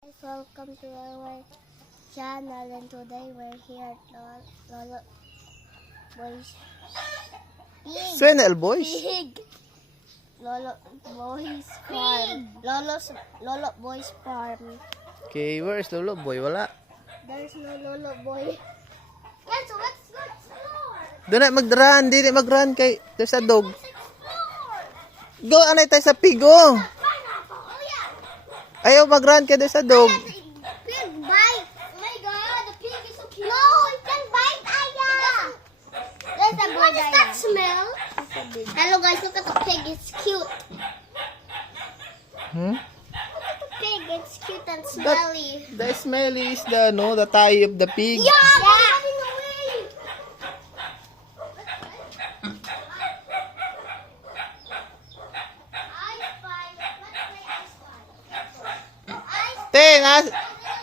Guys, welcome to our channel, and today we're here at Lolo Boys Pig. Senel boys. Pig. Lolo Boys Farm. Lolo Boys Farm. Okay, where is Lolo Boy? Wala. There's no Lolo Boy. Yeah, so let's go explore. Doon na mag-run. Di mag-run kay there's a dog. Let's explore. Go, anay tayo sa pig, oh. Pineapple. Oh yeah. Ayaw mag-run kay there's a dog. Pig bite. Oh my god, the pig is so cute. No, it can bite, Aya. What is that smell? Hello guys, look at the pig. It's cute. Hmm? Look at the pig. It's cute and smelly. The smell is the thigh of the pig. Yeah, running away. Te,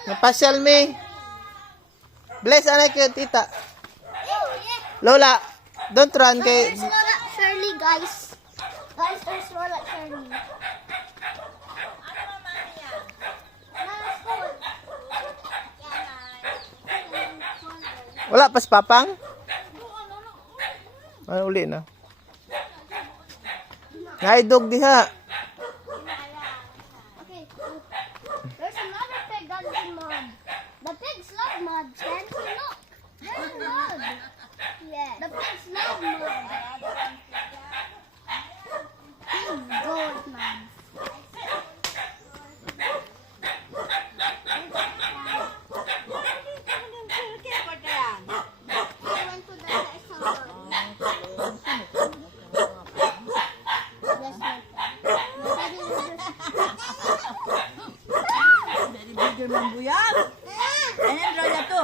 napasyal me. Bless, anay kayo, tita. Lola, don't run kay... There's Lola Shirley, guys. Guys, there's Lola Shirley. Wala pas papang? Ano uli na? Naidog diha. Okay. There's another pig on the mud. The pigs love mud, Chen. Look. There's mud. Yeah. The pigs love mud. Pig gold mud. Video ng buyag. Ayan, draw na to.